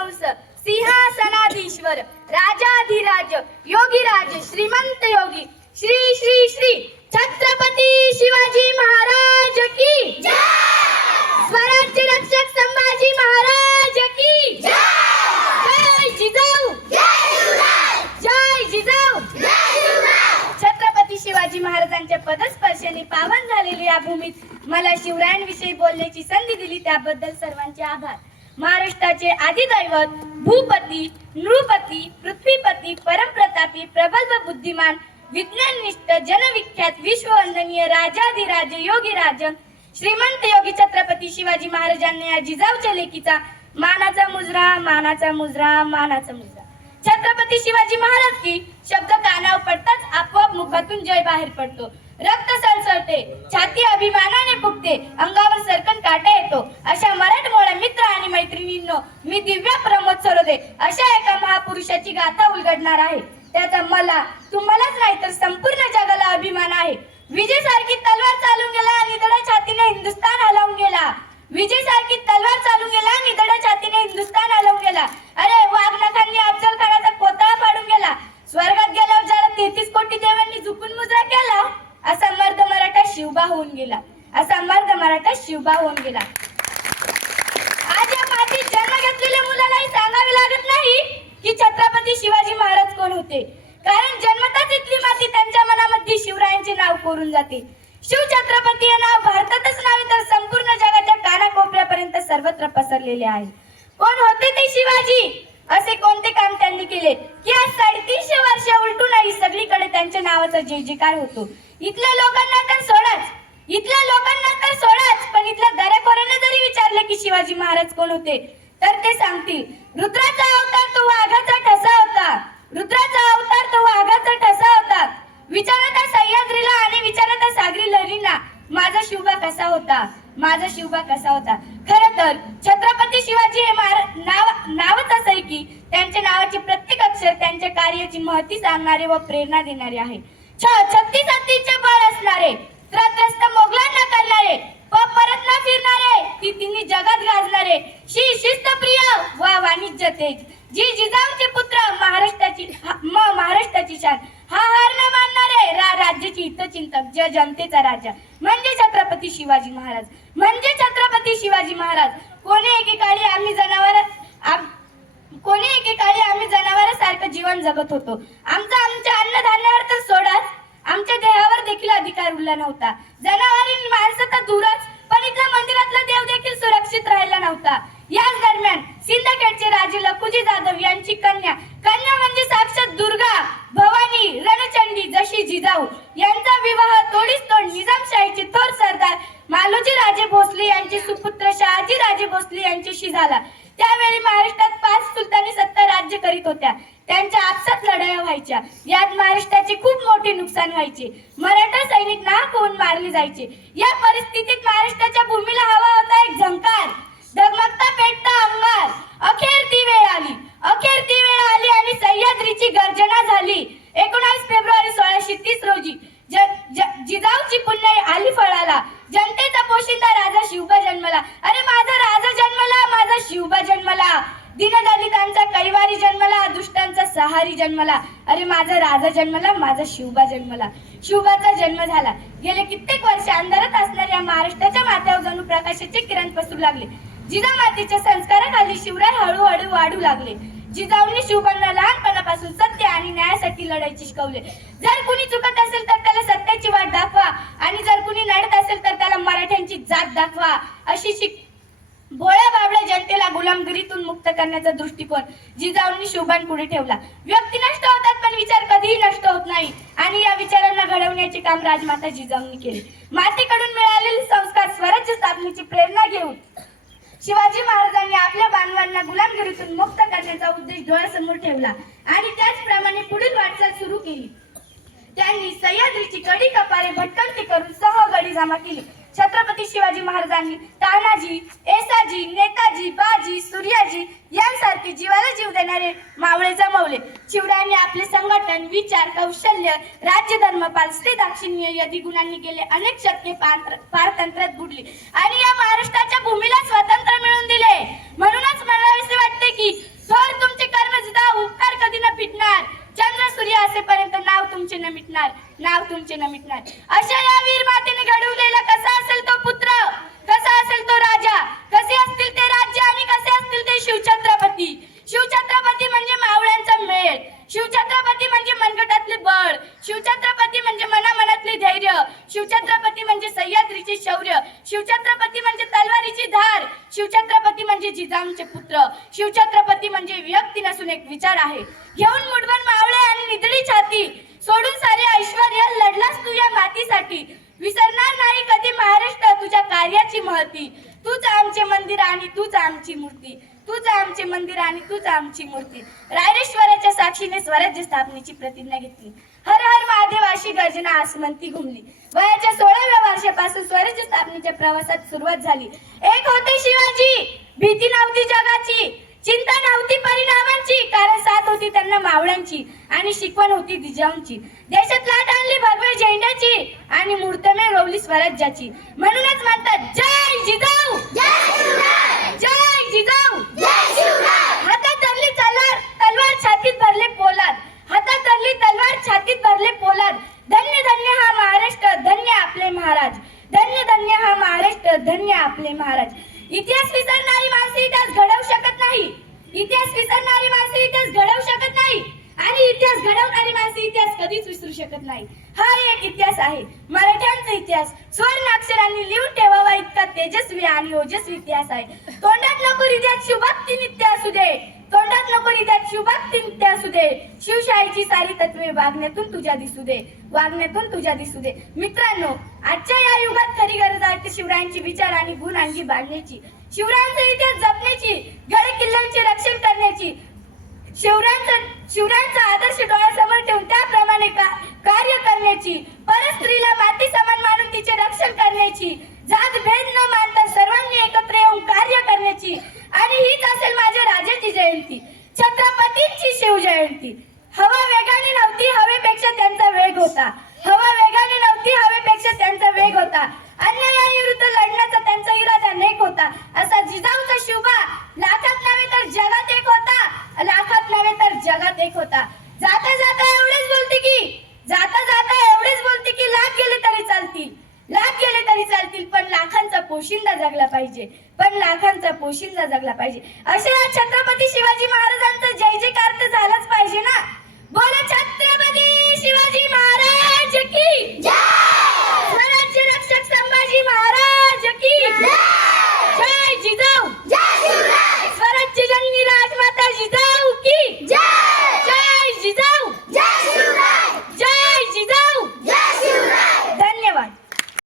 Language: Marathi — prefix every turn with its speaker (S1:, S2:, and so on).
S1: कंस सिंहासनाधीश्वर राजाधिराज योगीराज श्रीमंत योगी श्री श्री श्री छत्रपती शिवाजी महाराज की स्वराज्य रक्षक संभाजी महाराज की जय जिजाऊ! जय जिजाऊ! छत्रपती शिवाजी महाराजांच्या पदस्पर्शाने पावन झालेली या भूमीत मला शिवरायांविषयी बोलण्याची संधी दिली त्याबद्दल सर्वांचे आभार. महाराष्ट्राचे आदिदैवत भूपती नृपती पृथ्वीपती परमप्रतापी प्रबल बुद्धिमान विज्ञाननिष्ठ जनविख्यात विश्ववंदनीय राजाधिराज योगीराज श्रीमंत योगी छत्रपती शिवाजी महाराजांनी या जिजाऊच्या लेकीचा मानाचा मुजरा मानाचा मुजरा मानाचा मुजरा. छत्रपती शिवाजी महाराज की शब्द कानावर पडताच आपोआप मुखातून जय बाहेर पडतो. रक्त सळसळते छाती अभिमानाने फुगते अंगावर सरकन काटा येतो. अशा मराठमोळ्या मित्र आणि मैत्रिणींनो मी दिव्या प्रमोद सरोदे अशा एका महापुरुषाची गाथा उलगडणार आहे. त्याचा मला तुम्हालाच नाही तर संपूर्ण जगाला अभिमान आहे. विजय सारखी तलवार चालून गेला आणि दडा छातीने हिंदुस्थान हलवून गेला. विजय सारखी तलवार चालून गेला आणि दडा छातीने हिंदुस्थान हलवून गेला अरे वाघनखांनी अफजल खानाचा पोतळा पाडून गेला स्वर्गात गेल्यावर ज्याला तेहतीस कोटी देवांनी झुकून मुजरा केला असा मर्द मराठा शिवबा होऊन गेला असा मर्द मराठा शिवबा आज या मातीत जन्म घेतलेल्या मुलालाही सांगावे लागत नाही की छत्रपती शिवाजी महाराज कोण होते. कारण जन्मताच इथली माती त्यांच्या मनामध्ये शिवरायांचे नाव कोरून जाते. शिवछत्रपती हे नाव भारतातच नव्हे तर संपूर्ण जगाच्या कानाकोपऱ्यापर्यंत सर्वत्र पसरलेले आहे. कोण होते ते शिवाजी? असे कोणते काम त्यांनी केले? की आज साडेतीनशे वर्ष उलटूनही सगळीकडे त्यांच्या नावाचा जय जयकार होतो. इथल्या लोकांना तर सोडाच. इथल्या लोकांना तर सोडाच पण इथल्या दरेखोऱ्यांना जरी विचारलं की शिवाजी महाराज कोण होते तर ते सांगतील रुद्राचा अवतार तो वाघाचा ठसा होता. रुद्राचा अवतार तो वाघाचा ठसा होता. विचारा सह्याद्रीला आणि विचारा सागरी लहरींना माझा शिवबा कसा होता? माझा शिवबा कसा होता? खर तर छत्रपती शिवाजी हे नाव नावच असं आहे की त्यांच्या नावाचे प्रत्येक अक्षर त्यांच्या कार्याची महती सांगणारे व प्रेरणा देणारे आहे. छत्तीस हत्तीचे बळ असणारे त्रस्त मोगलांना करणारे व परत न फिरणारे ती तिन्ही जगात गाजणारे. शी शिस्तप्रिय व वाणिज्य तेज जी जिजाऊंचे पुत्र महाराष्ट्राची म महाराष्ट्राची शान. हा हार न मानणारे रा राज्याची हितचिंतक ज जनतेचा राजा. म्हणजे छत्रपती शिवाजी महाराज. म्हणजे छत्रपती शिवाजी महाराज. कोणी एकेकाळी आम्ही जनावर आम- कोणी एकेकाळी आम्ही जनावरासारखं जीवन जगत होतो. आमचा आमच्या अन्नधान्यावर तर सोडाच आमच्या देहावर देखील अधिकार उरला नव्हता. जनावरी माणसं तर दूरच पण इथल्या मंदिरातला देव देखील सुरक्षित राहिला नव्हता. याच दरम्यान सिंदखेडचे राजे लखुजी जाधव यांची कन्या कन्या म्हणजे आपसात लढाया व्हायच्या. यात महाराष्ट्राचे खूप मोठे नुकसान व्हायचे. मराठा सैनिक नाक होऊन मारले जायचे. या परिस्थितीत महाराष्ट्राच्या भूमीला हवा होता एक झंकार. डगमगता पेटता अंगार. अखेर ती वेळ आली. अखेर ती वेळ आली आणि सह्याद्रीची गर्जना झाली एकोणावीस फेब्रुवारी सोळाशे तीस रोजी ज- ज- जिजाऊची पुण्य आली फळाला जनतेचा पोशिंदा राजा शिवबा जन्मला अरे माझा राजा जन्मला माझा शिवबा जन्मला दीनदलितांचा कैवारी जन्मला दुष्टांचा सहारी जन्मला. अरे माझा राजा जन्मला माझा शिवबा जन्मला. शिवबाचा जन्म झाला. गेले कित्येक वर्ष अंधारात असणाऱ्या महाराष्ट्राच्या माथ्यावर जणू प्रकाशाचे किरण पसरू लागले. जिजामातेच्या संस्काराखाली शिवराय हळूहळू वाढू लागले. जिजाऊंनी शिवबांना लहानपणापासून सत्य आणि न्यायासाठी लढायचे शिकवले. जर कुणी चुकत असेल तर त्याला सत्याची वाट दाखवा आणि जर कुणी लढत असेल तर त्याला मराठ्यांची जात दाखवा अशी शिक भोळ्या बाबळ्या जनतेला गुलामगिरीतून मुक्त करण्याचा दृष्टिकोन जिजाऊंनी शोभान पुढे ठेवला. व्यक्ती नष्ट होतात पण विचार कधीही नष्ट होत नाही. आणि या विचारांना घडवण्याचे काम राजमाता जिजाऊंनी केले. मातेकडून मिळालेले संस्कार स्वराज्य स्थापनेची प्रेरणा घेऊन शिवाजी महाराजांनी आपल्या बांधवांना गुलामगिरीतून मुक्त करण्याचा उद्देश डोळ्यासमोर ठेवला. आणि त्याचप्रमाणे पुढील वाटचाल सुरू केली. त्यांनी सह्याद्रीची कडी कपारे भटकंती करून सह गडी जमा केली. छत्रपती शिवाजी महाराजांनी तानाजी एसाजी नेताजी बाजी सूर्याजी यांसारखे जीवाला जीव देणारे मावळे जमवले. शिवरायांनी आपले संघटन विचार कौशल्य राज्य धर्मपाल श्री दाक्षिण्य यदी गुणांनी गेले अनेक शतके पारतंत्र्यात बुडली. आणि या महाराष्ट्राच्या भूमीला स्वातंत्र्य मिळवून दिले. म्हणूनच मला असे वाटते की स्वर तुमचे कर्म जिता उपकार कधी न फिटणार. चंद्र सूर्य असेपर्यंत नाव तुमचे न मिटणार नाव तुमचे न मिटणार. अशा या वीर मातेने घडवलेला कसा असेल तो पुत्र कसा असेल तो राजा कसे असतील ते राज्य आणि कसे असतील ते शिवछत्रपती? शिवछत्रपती म्हणजे मावळ्यांचा मेळ शिवछत्रपती म्हणजे मनगटातले बळ शिवछत्रपती म्हणजे मनामनातले धैर्य शिवछत्रपती म्हणजे सह्याद्रीचे शौर्य शिवछत्रपती म्हणजे तलवारीची धार शिवछत्रपती म्हणजे जिजाऊंचे पुत्र. शिवछत्रपती म्हणजे व्यक्ती नसून एक विचार आहे. घेऊन मुठभर मावळे आणि निधडी छाती सोडून सारे ऐश्वर्य लढलास तू या मातीसाठी. विसरणार नाही कधी महाराष्ट्र तुझ्या कार्याची महती. तूच आमचे मंदिर आणि तूच आमची मूर्ती. तूच आमचे मंदिर आणि तूच आमची मूर्ती. रायरेश्वराच्या साक्षीने स्वराज्य स्थापनेची प्रतिज्ञा घेतली. हर आदिवासी गर्जना आसमंती घुमली. वयाच्या सोळाव्या वर्षापासून स्वराज्य स्थापनेच्या प्रवासात सुरुवात झाली. एक होते शिवाजी. भीती नव्हती जगाची. चिंता नव्हती परिणामांची. कारण साथ होती त्यांना मावळ्यांची आणि शिकवण होती दिजाऊंची. देशात लाट आणली भगवे झेंड्याची आणि मूर्तमे रोवली स्वराज्याची. म्हणूनच म्हणतात जय जिजाऊ जय जिजाऊ हातात धरली तलवार तलवार छातीत भरले पोलाद हातात धरली तलवार छातीत भरले पोलाद धन्य धन्य हा महाराष्ट्र धन्य आपले महाराज. धन्य धन्य हा महाराष्ट्र धन्य आपले महाराज. इतिहास विसरणारी माणसे इतिहास घडवू शकत नाही. इतिहास विसरणारी माणसे इतिहास घडवू शकत नाही. आणि इतिहास घडवणारी माणसे इतिहास कधीच विसरू शकत नाही. हा एक इतिहास आहे. मराठ्यांचा इतिहास. स्वर्ण अक्षरांनी लिहून ठेवावा इतका तेजस्वी आणि ओजस्वी इतिहास आहे. तोंडात नको इतिहास शुभक्ती नित्य असू दे. तोंडात नको त्यात शुभात नित्य असू दे शिवशाहीची सारी तत्वे वागण्यातून तुझ्या दिसू दे वागण्यातून तुझ्या दिसू दे मित्रांनो आजच्या या युगात खरी गरज आहे ते शिवरायांची विचार आणि गुण अंगी बांधण्याची शिवरायांचा इतिहास जपण्याची गड किल्ल्यांचे रक्षण करण्याची. शिवरायांचा शिवरायांचा आदर्श डोळ्यासमोर ठेवून त्याप्रमाणे का- कार्य करण्याची. परस्त्रीला माती समान मानून तिचे रक्षण करण्याची जात भेद न मानता सर्वांनी एकत्र येऊन कार्य करण्याची आणि हीच असेल माझ्या राजाची जयंती छत्रपतींची शिवजयंती हवा वेगाने नव्हती हवेपेक्षा त्यांचा वेग होता हवा वेगाने नव्हती हवेपेक्षा त्यांचा वेग होता अन्यायाविरुद्ध लढण्याचा त्यांचा इरादा नेक होता असा जिजाऊचा शिवबा लाखात नव्हे तर जगात एक होता लाखात नव्हे तर जगात एक होता जाता जाता एवढेच बोलते की जाता जाता एवढेच बोलते की लाख गेले तरी चालतील लाख गेले असतील पण लाखांचा पोशिंदा जगला पाहिजे. पण लाखांचा पोशिंदा जगला पाहिजे. अशा छत्रपती शिवाजी महाराजांचा जय जयकार तर झालाच पाहिजे ना. बोला छत्रपती शिवाजी महाराज की